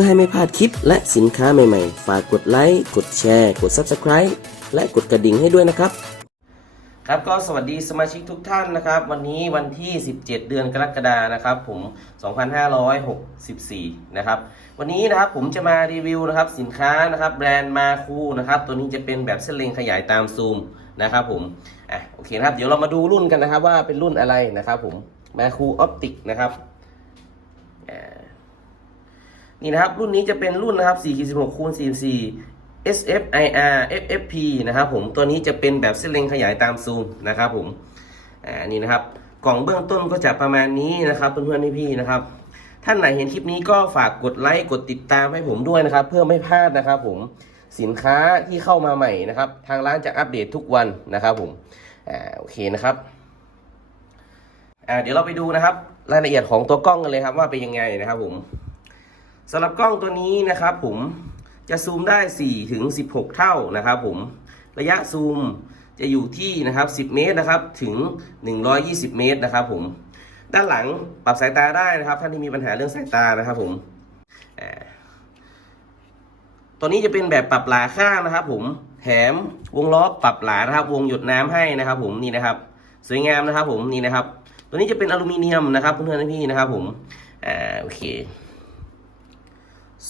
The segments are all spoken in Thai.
พื่อให้ไม่พลาดคลิปและสินค้าใหม่ๆ ฝากกดไลค์ กดแชร์ กด Subscribe และกดกระดิ่งให้ด้วยนะครับ ครับก็สวัสดีสมาชิกทุกท่านนะครับ วันนี้วันที่ 17 เดือนกรกฎานะครับ ผม 2564 นะครับ วันนี้นะครับผมจะมารีวิวนะครับสินค้านะครับแบรนด์มาคูนะครับตัวนี้จะเป็นแบบเส้นเลงขยายตามซูมนะครับผมอะโอเคนะครับ เดี๋ยวเรามาดูรุ่นกันนะครับว่าเป็นรุ่นอะไรนะครับผมมาคูออปติกนะครับอ่า นี่นะครับ รุ่นนี้จะเป็นรุ่นนะครับ4 16คูณ44 SFIR FFP นะครับผมตัวนี้จะเป็นแบบเส้นเล็งขยายตามซูมนะครับผมอ่านี่นะครับกล่องเบื้องต้นก็จะประมาณนี้นะครับเพื่อนๆพี่ๆนะครับท่านไหนเห็นคลิปนี้ก็ฝากกดไลค์กดติดตามให้ผมด้วยนะครับ เพื่อไม่พลาดนะครับ ผมสินค้าที่เข้ามาใหม่นะครับ ทางร้านจะอัปเดตทุกวันนะครับ ผมอ่าโอเคนะครับอ่าเดี๋ยวเราไปดูนะครับ รายละเอียดของตัวกล้องกันเลยครับว่าเป็นยังไงนะครับ ผม สำหรับกล้องตัวนี้นะครับผมจะซูมได้4ถึง16 เท่านะครับผมระยะซูมจะอยู่ที่นะครับ 10 เมตรนะครับถึง 120 เมตรนะครับผมด้านหลังปรับสายตาได้นะครับท่านที่มีปัญหาเรื่องสายตานะครับผมตัวนี้จะเป็นแบบปรับหลาข้างนะครับ ผมแถมวงล้อปรับหลานะครับ วงหยดน้ำให้นะครับ ผมนี่นะครับ สวยงามนะครับ ผมนี่นะครับ ตัวนี้จะเป็นอลูมิเนียมนะครับเพื่อนๆพี่นะครับ ผมอ่าโอเค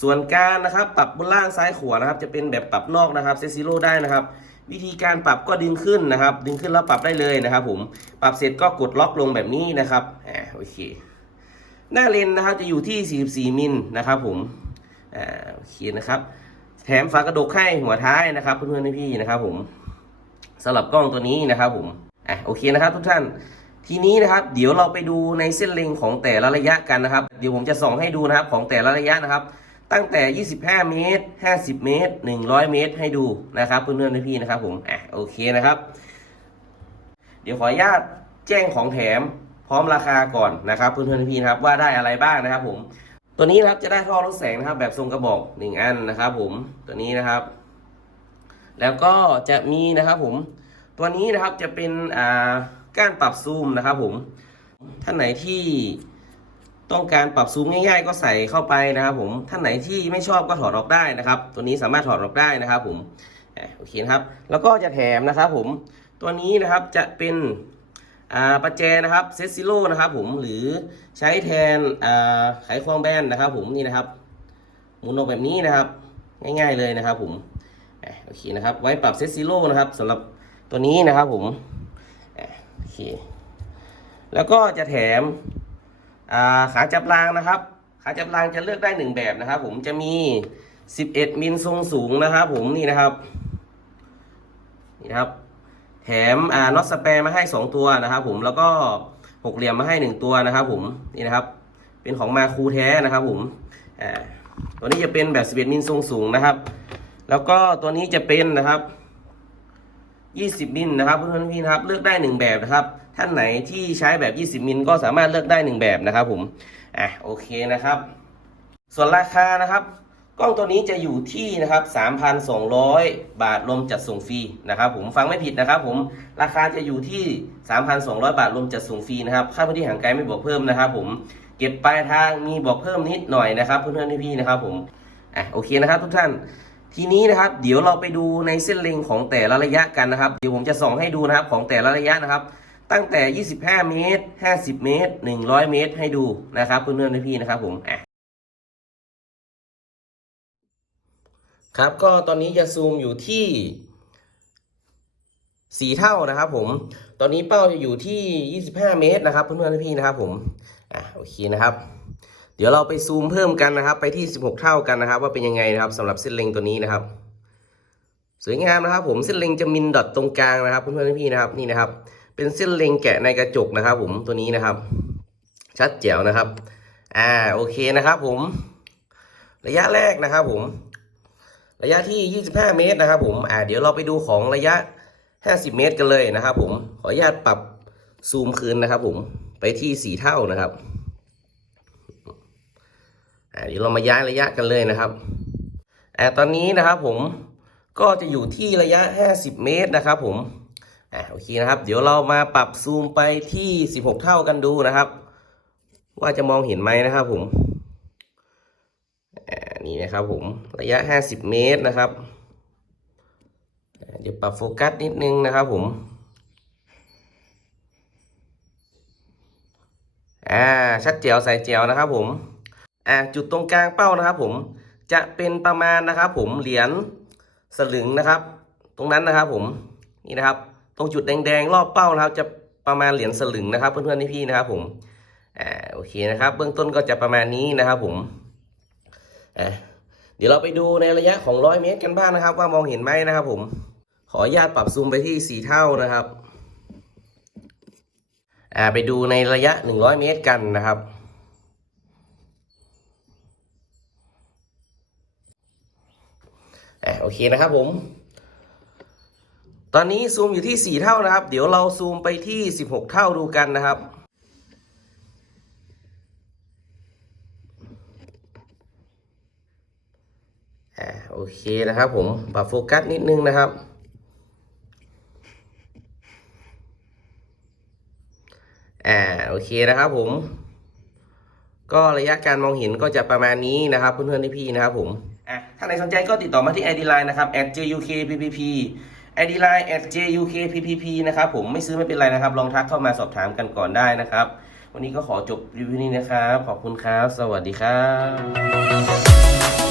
ส่วนการนะครับปรับบนล่างซ้ายขวานะครับ จะเป็นแบบปรับนอกนะครับเซซิโร่ได้นะครับ วิธีการปรับก็ดึงขึ้นนะครับ ดึงขึ้นแล้วปรับได้เลยนะครับ ผมปรับเสร็จก็กดล็อกลงแบบนี้นะครับอ่าโอเค หน้าเลนนะครับจะอยู่ที่ 44 มิลนะครับ ผมอ่าโอเคนะครับแถมฝากระดกให้หัวท้ายนะครับ เพื่อนๆพี่ๆนะครับ ผมสำหรับกล้องตัวนี้นะครับ ผมอะโอเคนะครับ ทุกท่านทีนี้นะครับ เดี๋ยวเราไปดูในเส้นเล็งของแต่ละระยะกันนะครับ เดี๋ยวผมจะส่องให้ดูนะครับของแต่ละระยะนะครับ ตั้งแต่ 25 เมตร 50 เมตร 100 เมตร ให้ดูนะครับเพื่อนๆพี่ๆนะครับผมอะโอเคนะครับ เดี๋ยวขออนุญาตแจ้งของแถมพร้อมราคาก่อนนะครับเพื่อนๆพี่ๆนะครับว่าได้อะไรบ้างนะครับผมตัวนี้นะครับจะได้ท่อรถแสงนะครับ แบบทรงกระบอกหนึ่งอันนะครับผมตัวนี้นะครับ แล้วก็จะมีนะครับผม ตัวนี้นะครับจะเป็นอ่าก้านปรับซูมนะครับผมท่านไหนที่ ต้องการปรับซูมง่ายๆ ก็ใส่เข้าไปนะครับผมท่านไหนที่ไม่ชอบก็ถอดออกได้นะครับ ตัวนี้สามารถถอดออกได้นะครับผมโอเคนะครับ แล้วก็จะแถมนะครับผมตัวนี้นะครับจะเป็นประแจนะครับเซซิโลนะครับผมหรือใช้แทนไขควงแบนนะครับ ผมนี่นะครับหมุนออกแบบนี้นะครับ ง่ายๆเลยนะครับ ผมโอเคนะครับ ไว้ปรับเซซิโลนะครับสำหรับตัวนี้นะครับผมโอเคแล้วก็จะแถม ขาจับรางนะครับ ขาจับรางจะเลือกได้หนึ่งแบบนะครับ ผมจะมี 11มิลทรงสูงนะครับ ผมนี่นะครับนี่นะครับแถมอ่าน็อตสแปร์มาให้ 2 ตัวนะครับผมแล้วก็หกเหลี่ยมมาให้ 1 ตัวนะครับ ผมนี่นะครับ เป็นของมาคูแท้นะครับ ผมอ่าตัวนี้จะเป็นแบบ11มิลทรงสูงนะครับ แล้วก็ตัวนี้จะเป็นนะครับ 20 มิลนะครับเพื่อนๆพี่นะครับเลือกได้ 1 แบบนะครับ ท่านไหนที่ใช้แบบ 20 มิลก็สามารถเลือกได้ 1 แบบนะครับผมอะโอเคนะครับ ส่วนราคานะครับ กล้องตัวนี้จะอยู่ที่นะครับ 3,200 บาทรวมจัดส่งฟรีนะครับ ผมฟังไม่ผิดนะครับ ผมราคาจะอยู่ที่ 3,200 บาทรวมจัดส่งฟรีนะครับค่าพื้นที่ห่างไกลไม่บวกเพิ่มนะครับ ผมเก็บปลายทางมีบอกเพิ่มนิดหน่อยนะครับ เพื่อนๆพี่ๆนะครับ ผมอะโอเคนะครับ ทุกท่าน ทีนี้นะครับเดี๋ยวเราไปดูในเส้นเล็งของแต่ละระยะกันนะครับ เดี๋ยวผมจะส่องให้ดูนะครับของแต่ละระยะนะครับ ตั้งแต่ 25 เมตร 50 เมตร 100 เมตร ให้ดูนะครับเพื่อนๆพี่ๆนะครับผมอะครับก็ตอนนี้จะซูมอยู่ที่สีเท่านะครับผม ตอนนี้เป้าจะอยู่ที่ 25 เมตรนะครับเพื่อนๆพี่ๆนะครับผม อะโอเคนะครับ เดี๋ยวเราไปซูมเพิ่มกันนะครับ ไปที่ 16 เท่ากันนะครับ ว่าเป็นยังไงนะครับสำหรับเส้นเล็งตัวนี้นะครับ สวยงามนะครับ ผมเส้นเล็งจะมินดอทตรงกลางนะครับเพื่อนๆพี่ๆนะครับนี่นะครับ เป็นเส้นเล็งแกะในกระจกนะครับ ผมตัวนี้นะครับ ชัดแจ๋วนะครับ อ่าโอเคนะครับ ผม ระยะแรกนะครับ ผม ระยะที่ 25 เมตรนะครับ ผมอ่าเดี๋ยวเราไปดูของระยะ 50 เมตรกันเลยนะครับ ผมขออนุญาตปรับซูมคืนนะครับ ผมไปที่ 4 เท่านะครับ เดี๋ยวเรามาย้ายระยะกันเลยนะครับอตอนนี้นะครับผมก็จะอยู่ที่ระยะ 50 เมตรนะครับผมอ่าโอเคนะครับ เดี๋ยวเรามาปรับซูมไปที่ 16 เท่ากันดูนะครับ ว่าจะมองเห็นไหมนะครับผมนนี้นะครับผมระยะ 50 เมตรนะครับ เดี๋ยวปรับโฟกัสนิดนึงนะครับผมอ่าชัดเจียวใส่เจียวนะครับผม อ่าจุดตรงกลางเป้านะครับ ผมจะเป็นประมาณนะครับ ผมเหรียญสลึงนะครับ ตรงนั้นนะครับ ผมนี่นะครับ ตรงจุดแดงๆรอบเป้านะครับ จะประมาณเหรียญสลึงนะครับ เพื่อนๆพี่ๆนะครับ ผมอ่าโอเคนะครับ เบื้องต้นก็จะประมาณนี้นะครับ ผมอ่าเดี๋ยวเราไปดูในระยะของร้อยเมตรกันบ้างนะครับ ว่ามองเห็นไหมนะครับ ผม ขออนุญาตปรับซูมไปที่สี่เท่านะครับอ่าไปดูในระยะ100เมตรกันนะครับ อ่าโอเคนะครับผม ตอนนี้ซูมอยู่ที่ 4 เท่านะครับ เดี๋ยวเราซูมไปที่ 16 เท่าดูกันนะครับอ่าโอเคนะครับผมปรับโฟกัสนิดนึงนะครับอ่าโอเคนะครับผม ก็ระยะการมองเห็นก็จะประมาณนี้นะครับเพื่อนๆพี่ๆนะครับผม ใครสนใจก็ติดต่อมาที่ ID Line นะครับ @jukppp ID Line @jukppp นะครับผมไม่ซื้อไม่เป็นไรนะครับ ลองทักเข้ามาสอบถามกันก่อนได้นะครับ วันนี้ก็ขอจบรีวิวนี้นะครับ ขอบคุณครับ สวัสดีครับ